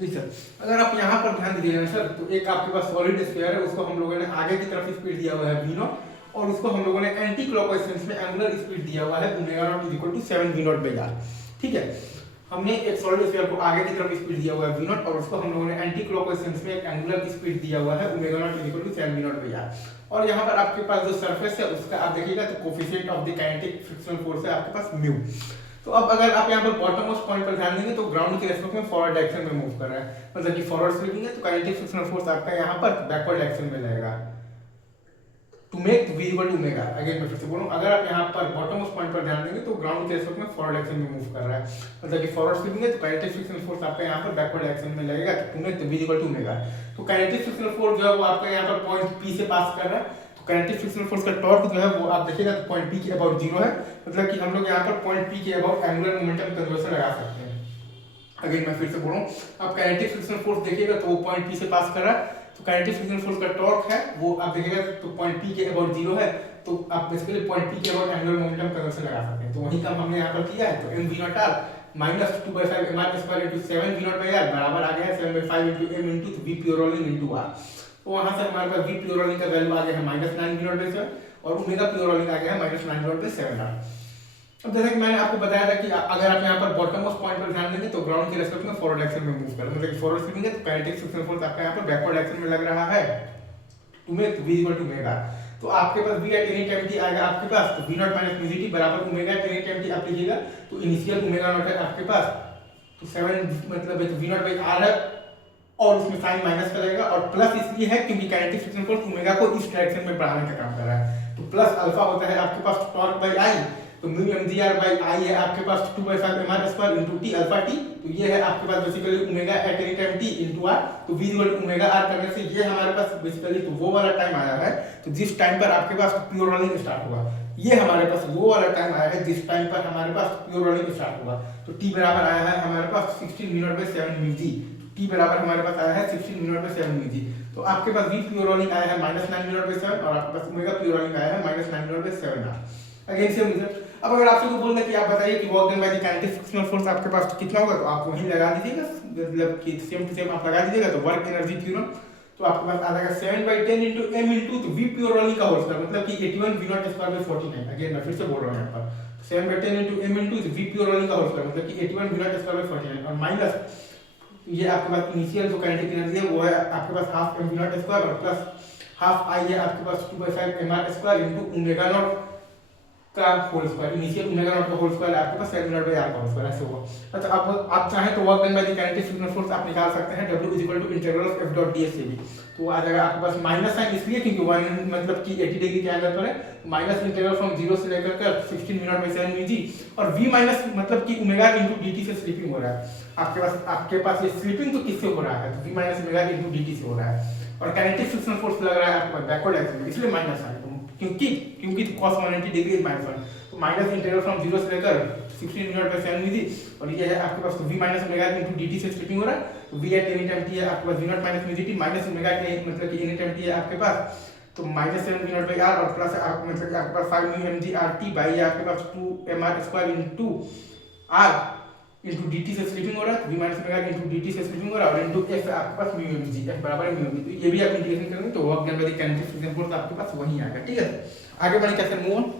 जी sir, अगर आप यहाँ पर ध्यान दीजिएगा ना सर, तो एक आपके पास सॉलिड स्फीयर है, उसको हम लोगों ने आगे की तरफ स्पीड दिया हुआ है v नॉट, और उसको हम लोगों ने एंटी क्लॉकवाइज सेंस में एंगुलर स्पीड दिया हुआ है omega naught is equal to 7 v naught by R. ठीक है, हमने एक सॉलिड स्फीयर को आगे की तरफ स्पीड दिया हुआ है v नॉट, और उसको हम लोगों ने एंटी क्लॉकवाइज सेंस में एक एंगुलर स्पीड दिया हुआ है omega naught is equal to 7 v naught by R. और यहाँ पर आपके पास जो सरफेस है उसका आप देखिएगा तो coefficient of the kinetic frictional force है आपके पास म्यू। तो अब अगर आप यहाँ पर बॉटम मोस्ट पॉइंट पर ध्यान देंगे तो ग्राउंड के रेस्पेक्ट में फॉरवर्ड डायरेक्शन में मूव कर रहा है, मतलब कि फॉरवर्ड स्वीपिंग है तो काइनेटिक फ्रिक्शनल फोर्स आपका यहाँ पर बैकवर्ड डायरेक्शन में लगेगा to make v equal to omega. Again मैं फिर से बोलूं, अगर आप यहाँ पर बॉटम मोस्ट पॉइंट पर ध्यान देंगे तो ग्राउंड के रेस्पेक्ट में फॉरवर्ड डायरेक्शन में मूव कर रहा है, मतलब कि फॉरवर्ड स्वीपिंग है तो काइनेटिक फ्रिक्शनल फोर्स आपका यहाँ पर बैकवर्ड डायरेक्शन में लगेगा to make v equal to omega. तो काइनेटिक फ्रिक्शनल फोर्स जो है वो आपका यहाँ पर पॉइंट P से पास कर रहा है, काइनेटिक फ्रिक्शनल फोर्स का टॉर्क जो है वो आप देखिएगा तो पॉइंट P के अबाउट 0 है, मतलब कि हम लोग यहाँ पर पॉइंट P के अबाउट एंगुलर मोमेंटम कंजर्वेशन लगा सकते हैं। अगेन मैं फिर से बोलूं, आप काइनेटिक फ्रिक्शनल फोर्स देखिएगा तो वो पॉइंट P से पास कर रहा है, तो काइनेटिक फ्रिक्शनल फोर्स का टॉर्क है वो आप देखिएगा तो पॉइंट P के अबाउट 0 है, तो आप बेसिकली पॉइंट P के अबाउट एंगुलर मोमेंटम कंजर्वेशन लगा सकते हैं। तो वही काम हमने यहाँ पर किया है, तो m v not r minus 2/5 mr square into 7 v naught by r बराबर आ गया है 7/5 into m into v pure rolling into r। तो वहां से हमारे पास v प्योर रोलिंग का वैल्यू आ गया है -9 v नॉट बाई 7 और ओमेगा प्योर रोलिंग आ गया है -9 v नॉट बाई 7r। अब जैसे कि मैंने आपको बताया था कि अगर आप यहाँ पर बॉटम मोस्ट पॉइंट पर ध्यान देंगे तो ग्राउंड के रेस्पेक्ट में फॉरवर्ड डायरेक्शन में मूव कर, मतलब कि फॉरवर्ड स्वीपिंग है तो काइनेटिक फ्रिक्शनल फोर्स आपका यहाँ पर बैकवर्ड डायरेक्शन में लग रहा है to make v equal to omega. तो आपके पास v at any time t आएगा आपके पास, तो v naught minus mu gt बराबर omega at any time t आप लीजिएगा तो इनिशियल ओमेगा नॉट है आपके पास, तो 7 मतलब है तो v नॉट बाई r है और उसमें साइन माइनस का लगेगा, और प्लस इसलिए है क्योंकि काइनेटिक फ्रिक्शनल फोर्स ओमेगा को इस डायरेक्शन में बढ़ाने का काम कर रहा है, तो प्लस अल्फा होता है आपके पास टॉर्क बाई आई, तो म्यू mgr बाई आई है आपके पास 2/5 mr square into t alpha t, तो ये है आपके पास basically omega at any time t into r, तो v equal to omega r करने से ये हमारे पास बेसिकली तो वो वाला टाइम आया है, तो जिस टाइम पर आपके पास प्योर रोलिंग स्टार्ट होगा, ये हमारे पास वो वाला टाइम आया है जिस टाइम पर हमारे पास प्योर रोलिंग स्टार्ट होगा। तो t बराबर आया है हमारे पास 16 v naught by 7 mu g, t बराबर हमारे पास आया है 16 v naught by 7 mu g। तो आपके पास v प्योर रोलिंग आया है -9 v नॉट बाई 7 और आपके पास ओमेगा प्योर रोलिंग आया है -9 v naught by 7r। Again same result. अब अगर आपसे कोई बोलना कि आप बताइए कि work done by the kinetic frictional force आपके पास कितना होगा, तो आप वहीं लगा दीजिएगा, मतलब कि सेम टू सेम आप लगा दीजिएगा, तो वर्क एनर्जी थ्योरम तो आपके पास आ जाएगा 7/10 इनटू m इनटू तो v प्योर रोलिंग का होल स्क्वायर, मतलब कि 81 v naught square by 49। Again मैं फिर से बोल रहा हूं यहाँ पर 7/10 इनटू m इनटू तो v प्योर रोलिंग का होल स्क्वायर, मतलब कि 81 v नॉट स्क्वायर बाय 49 और माइनस ये आपके पास इनिशियल जो काइनेटिक एनर्जी है वो है आपके पास half m v naught square और प्लस हाफ i है आपके पास 2/5 mr square into omega naught का whole square, initial omega naught का होल स्क्वायर आपके पास 7 v नॉट बाई r का होल स्क्वायर ऐसे होगा। अच्छा अब आप चाहें तो work done by the kinetic frictional force आप निकाल सकते हैं w is equal to integral of f dot ds से भी, तो आ जाएगा आपके पास माइनस साइन इसलिए क्योंकि 1 मतलब कि 80 डिग्री के एंगल पर है, माइनस इंटीग्रल फ्रॉम 0 से लेकर के 16 v naught by 7 mu g और v माइनस मतलब कि ओमेगा इनटू dt से स्लिपिंग हो रहा है आपके पास ये स्लिपिंग तो किससे हो रहा है, तो v minus omega into dt से हो रहा है, और काइनेटिक फ्रिक्शनल फोर्स लग रहा है आपके पास बैकवर्ड डायरेक्शन में, इसलिए माइनस साइन, क्योंकि cos 180 डिग्री इज -1, तो माइनस इंटीग्रल फ्रॉम 0 से लेकर 16 v naught by 7 mu g और ये है आपके पास v minus omega into dt से स्प्लिटिंग हो रहा है, तो v at any time t है आपके पास v naught minus mu gt minus omega मतलब कि एनी टाइम t है आपके पास, तो -7 v नॉट बाई r और प्लस मतलब आपके पास 5 म्यू mg rt बाई आपके पास 2 mr square into r into dt से स्प्लिटिंग हो रहा है, v minus omega into dt से स्प्लिटिंग हो रहा है और इनटू f आपके पास म्यू mg f बराबर म्यू mg, तो ये भी आप इंटीग्रेशन करेंगे तो work done by the kinetic frictional force आपके पास वही आएगा। ठीक है, आगे बढ़े कैसे मूव ऑन।